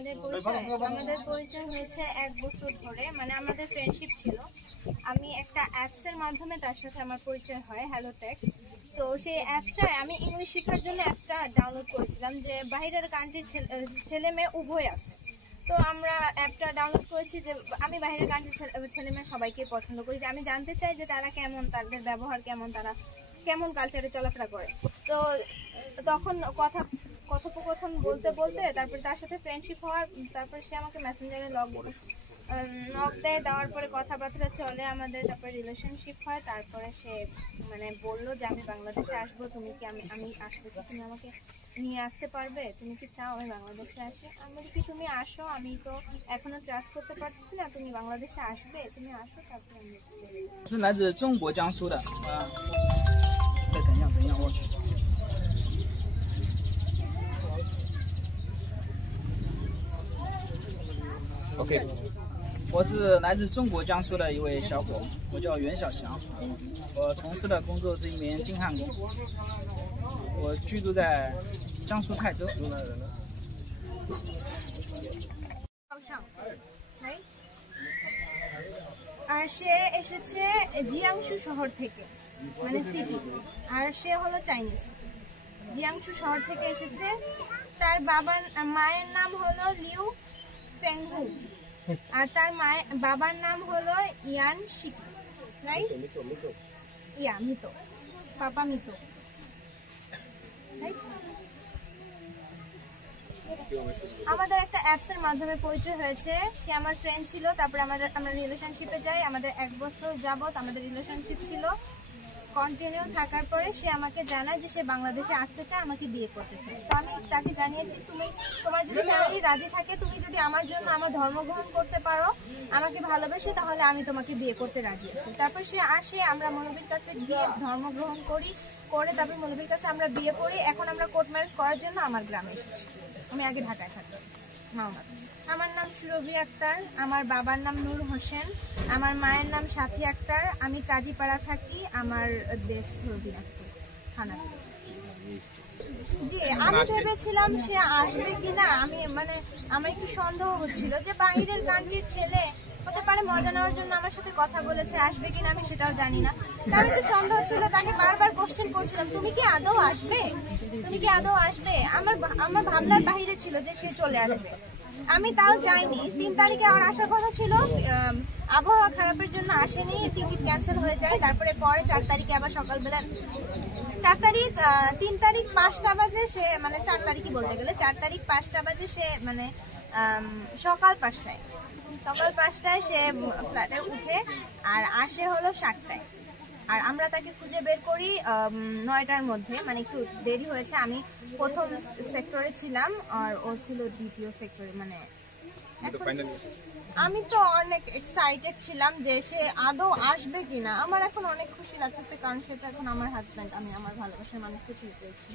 আমাদের পরিচয় হয়েছে 1 বছর ধরে, মানে আমাদের ফ্রেন্ডশিপ ছিল। আমি একটা অ্যাপসের মাধ্যমে তার সাথে আমার পরিচয় হয়, হ্যালোটেক। তো সেই অ্যাপসটায় আমি ইংলিশ শেখার জন্য অ্যাপসটা ডাউনলোড করেছিলাম, যে বাইরের কান্ট্রির ছেলে মেয়ে উভয় আছে। তো আমরা অ্যাপটা ডাউনলোড করেছি যে আমি বাইরের কান্ট্রির ছেলে মেয়ে সবাইকে পছন্দ করি, যে আমি জানতে চাই যে তারা কেমন, তাদের ব্যবহার কেমন, তারা কেমন কালচারে চলাফেরা করে। তো তখন কথোপকথন বলতে বলতে তারপরে তার সাথে ফ্রেন্ডশিপ হওয়ার, তারপরে সে আমাকে মেসেঞ্জারে নক দেয়, দেওয়ার পরে কথাবার্তা চলে আমাদের, তারপরে রিলেশনশিপ হয়। তারপরে সে মানে বললো যে আমি বাংলাদেশে আসবো, তুমি কি আমি আসতেছি, তুমি আমাকে নিয়ে আসতে পারবে, তুমি কি চাও আমি বাংলাদেশে আসি? আমি বলি কি তুমি আসো, আমি তো এখনো ট্রাস্ট করতে পারতেছি না, তুমি বাংলাদেশে আসবে, তুমি আসো, তারপরে আমি是来自中国江苏的等一下，我去。OK， 我是来自中国江苏的一位小伙，我叫袁小翔，我从事的工作是一名钉焊工，我居住在江苏泰州。আর সে এসেছে জিয়াংশু শহর থেকে, মানে সিটি, আর সে হলো চাইনিজ। জিয়াংশু শহর থেকে এসেছে। তার মায়ের নাম হলো লিউ ফেংহু, আর তার বাবার নাম হলো ইয়ান শিক, রাইট? ইয়া মিতো, পাপা মিতো, রাইট? আমাদের একটা অ্যাপসের মাধ্যমে পরিচয় হয়েছে। সে আমার ফ্রেন্ড ছিল, তারপরে আমরা রিলেশনশিপে যাই। আমাদের 1 বছর যাবত আমাদের রিলেশনশিপ ছিল। কন্টিনিউ থাকার পরে সে আমাকে জানায় যে সে বাংলাদেশে আসতে চায়, আমাকে বিয়ে করতে চায়। তো আমি তাকে জানিয়েছি তোমার যদি ফ্যামিলি রাজি থাকে, তুমি যদি আমার জন্য আমার ধর্ম গ্রহণ করতে পারো, আমাকে ভালোবেসে, তাহলে আমি তোমাকে বিয়ে করতে রাজি আছি। তারপর সে আসে, আমরা মৌলবীর কাছে গিয়ে ধর্ম গ্রহণ করে তারপর মৌলবীর কাছে আমরা বিয়ে করি। এখন আমরা কোর্ট ম্যারেজ করার জন্য আমার গ্রামে এসেছি। আমি আগে ঢাকায় থাকতাম, মাওনা। আমার নাম সুরভি আক্তার, আমার বাবার নাম নূর হোসেন, আমার মায়ের নাম সাথী আক্তার, আমি কাজীপাড়া থাকি, আমার দেশ দিনাজপুর থানা। জি, আমি ভেবেছিলাম সে আসবে কিনা, আমার একটু সন্দেহ হচ্ছিল যে বাহিরের কান্ট্রির ছেলে হতে পারে, মজা নেওয়ার জন্য আমার সাথে কথা বলেছে, আসবে কিনা আমি সেটাও জানি না। তার একটু সন্দেহ ছিল, তাকে বারবার কোশ্চেন করছিলাম, তুমি কি আদৌ আসবে, তুমি কি আদৌ আসবে? আমার ভাবনার বাহিরে ছিল যে সে চলে আসবে। আমি তাও যাইনি। 3 তারিখে আমার আসার কথা ছিল, আবহাওয়া খারাপের জন্য আসেনি, টিকিট ক্যান্সেল হয়ে যায়। তারপরে 4 তারিখে আবার সকালবেলা 3 তারিখ 5টা বাজে সে, মানে 4 তারিখই বলতে গেলে 4 তারিখ 5টা বাজে সে, মানে সকাল 5টায় সে ফ্ল্যাটে উঠে, আর আসে হলো 7টায়। আর আমরা তাকে খুঁজে বের করি 9টার মধ্যে, মানে একটু দেরি হয়েছে। আমি প্রথম সেক্টরে ছিলাম আর ও ছিল দ্বিতীয় সেক্টরে। মানে আমি তো অনেক এক্সাইটেড ছিলাম যে সে আদৌ আসবে কিনা। আমার এখন অনেক খুশি লাগতেছে, কারণ সে তো এখন আমার হাজব্যান্ড, আমি আমার ভালোবাসার মানুষকে পেয়ে পেয়েছি।